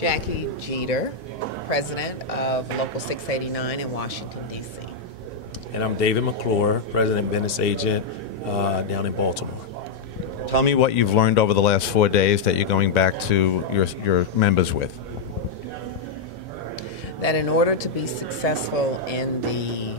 Jackie Jeter, president of Local 689 in Washington, D.C. And I'm David McClure, president business agent down in Baltimore. Tell me what you've learned over the last 4 days that you're going back to your members with. That in order to be successful in the,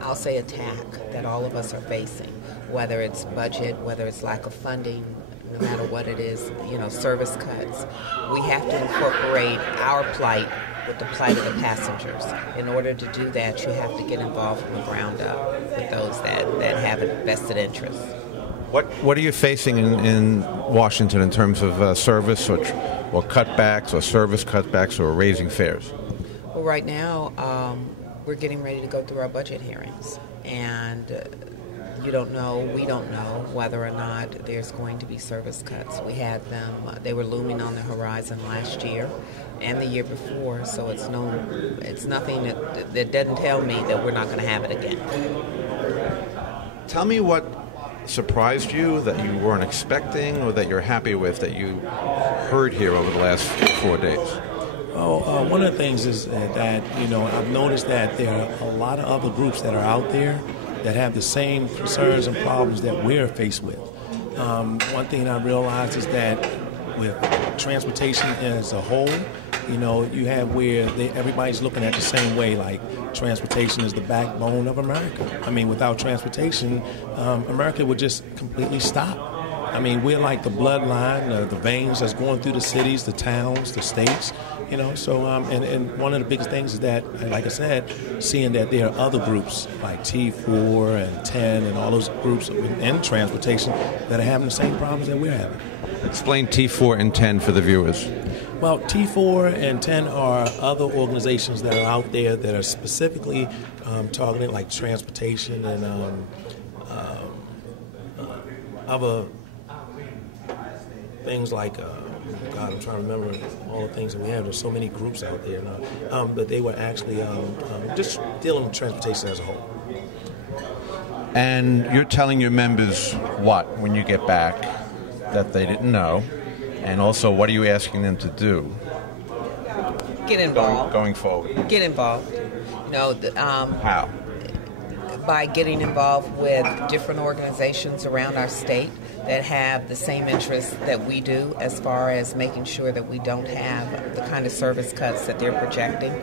I'll say, attack that all of us are facing, whether it's budget, whether it's lack of funding, no matter what it is, service cuts, we have to incorporate our plight with the plight of the passengers. In order to do that, you have to get involved from the ground up with those that have a vested interest. What are you facing in Washington in terms of service or cutbacks or service cutbacks or raising fares? Well, right now, we're getting ready to go through our budget hearings, and we don't know whether or not there's going to be service cuts. We had them, they were looming on the horizon last year and the year before, so it's nothing that doesn't tell me that we're not going to have it again. Tell me what surprised you that you weren't expecting or that you're happy with that you heard here over the last 4 days. Well, one of the things is that, I've noticed that there are a lot of other groups that are out there that have the same concerns and problems that we're faced with. One thing I realized is that with transportation as a whole, you have where everybody's looking at the same way, like transportation is the backbone of America. I mean, without transportation, America would just completely stop. I mean, we're like the bloodline, the veins that's going through the cities, the towns, the states, So, and one of the biggest things is that, like I said, seeing that there are other groups like T4 and 10 and all those groups in transportation that are having the same problems that we're having. Explain T4 and 10 for the viewers. Well, T4 and 10 are other organizations that are out there that are specifically targeted like transportation and other things like, I'm trying to remember all the things that we have. There's so many groups out there now. But they were actually just dealing with transportation as a whole. And you're telling your members what when you get back that they didn't know? And also, what are you asking them to do? Get involved. Going forward. Get involved. How? By getting involved with different organizations around our state that have the same interests that we do as far as making sure that we don't have the kind of service cuts that they're projecting,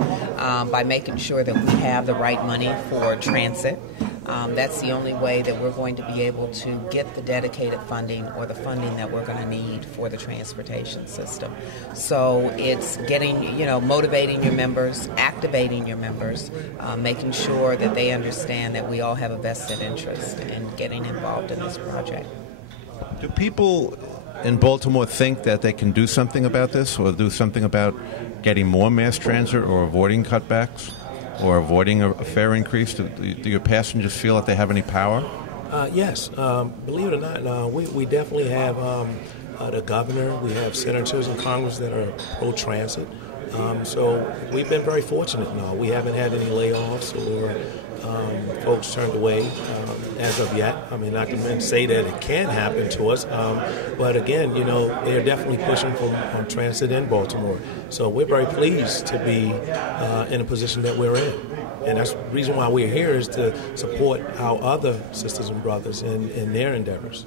by making sure that we have the right money for transit. That's the only way that we're going to be able to get the dedicated funding or the funding that we're going to need for the transportation system. So it's getting, motivating your members, activating your members, making sure that they understand that we all have a vested interest in getting involved in this project. Do people in Baltimore think that they can do something about this or do something about getting more mass transit or avoiding cutbacks? Or avoiding a fare increase? Do your passengers feel that they have any power? Yes. Believe it or not, we definitely have the governor. We have senators in Congress that are pro-transit. So we've been very fortunate now. We haven't had any layoffs or folks turned away as of yet. I mean, not to say that it can happen to us, but again, they're definitely pushing on transit in Baltimore. So we're very pleased to be in a position that we're in. And that's the reason why we're here is to support our other sisters and brothers in their endeavors.